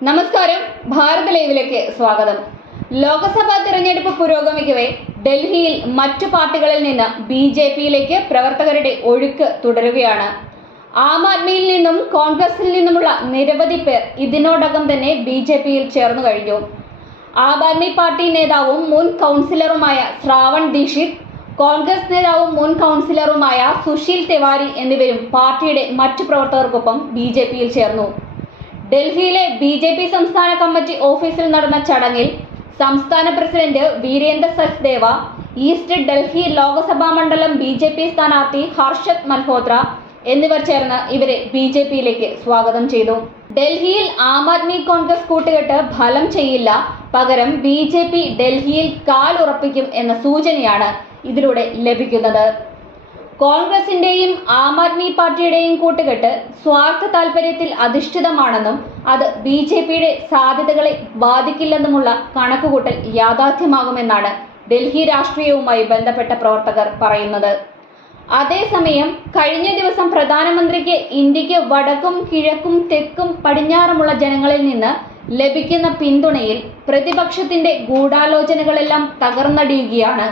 നമസ്കാരം, ഭാരത് ലൈവിലേക്ക് സ്വാഗതം. ലോക്സഭാ തിരഞ്ഞെടുപ്പ് പുരോഗമിക്കവേ ഡൽഹിയിൽ മറ്റു പാർട്ടികളിൽ നിന്ന് ബി.ജെ.പിയിലേക്ക് പ്രവർത്തകരുടെ ഒഴുക്ക് തുടരുകയാണ്. ആം ആദ്മിയിൽ നിന്നും കോൺഗ്രസിൽ നിന്നുമുള്ള നിരവധി പേർ ഇതിനോടകം തന്നെ ബി.ജെ.പിയിൽ ചേർന്നു കഴിഞ്ഞു. ആം ആദ്മി പാർട്ടി നേതാവും മുൻ കൗൺസിലറുമായ ശ്രാവൺ ദീക്ഷിത്, കോൺഗ്രസ് നേതാവും മുൻ കൗൺസിലറുമായ സുശീൽ തിവാരി എന്നിവരും പാർട്ടിയുടെ മറ്റു പ്രവർത്തകർക്കൊപ്പം ബി.ജെ.പിയിൽ ചേർന്നു. ഡൽഹിയിലെ ബി.ജെ.പി സംസ്ഥാന കമ്മിറ്റി ഓഫീസിൽ നടന്ന ചടങ്ങിൽ സംസ്ഥാന പ്രസിഡന്റ് വീരേന്ദർ സച്ദേവ, ഈസ്റ്റ് ഡൽഹി ലോക്സഭാ മണ്ഡലം ബി.ജെ.പി സ്ഥാനാർത്ഥി ഹർഷത് മൽഹോത്ര എന്നിവർ ചേർന്ന് ഇവരെ ബി.ജെ.പിയിലേക്ക് സ്വാഗതം ചെയ്തു. ഡൽഹിയിൽ ആം ആദ്മി കോൺഗ്രസ് കൂട്ടുകെട്ട് ഫലം ചെയ്യില്ല, പകരം ബി.ജെ.പി ഡൽഹിയിൽ കാലുറപ്പിക്കും എന്ന സൂചനയാണ് ഇതിലൂടെ ലഭിക്കുന്നത്. കോൺഗ്രസിന്റെയും ആം ആദ്മി പാർട്ടിയുടെയും കൂട്ടുകെട്ട് സ്വാർത്ഥ താൽപര്യത്തിൽ അധിഷ്ഠിതമാണെന്നും അത് ബി.ജെ.പിയുടെ സാധ്യതകളെ ബാധിക്കില്ലെന്നുമുള്ള കണക്കുകൂട്ടൽ യാഥാർത്ഥ്യമാകുമെന്നാണ് ഡൽഹി രാഷ്ട്രീയവുമായി ബന്ധപ്പെട്ട പ്രവർത്തകർ പറയുന്നത്. അതേസമയം കഴിഞ്ഞ ദിവസം പ്രധാനമന്ത്രിക്ക് ഇന്ത്യക്ക് വടക്കും കിഴക്കും തെക്കും പടിഞ്ഞാറുമുള്ള ജനങ്ങളിൽ നിന്ന് ലഭിക്കുന്ന പിന്തുണയിൽ പ്രതിപക്ഷത്തിന്റെ ഗൂഢാലോചനകളെല്ലാം തകർന്നടിയുകയാണ്.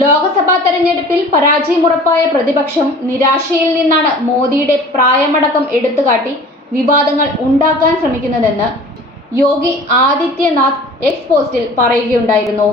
ലോക്സഭാ തെരഞ്ഞെടുപ്പിൽ പരാജയമുറപ്പായ പ്രതിപക്ഷം നിരാശയിൽ നിന്നാണ് മോദിയുടെ പ്രായമടക്കം എടുത്തുകാട്ടി വിവാദങ്ങൾ ഉണ്ടാക്കാൻ ശ്രമിക്കുന്നതെന്ന് യോഗി ആദിത്യനാഥ് എക്സ് പോസ്റ്റിൽ പറയുകയുണ്ടായിരുന്നു.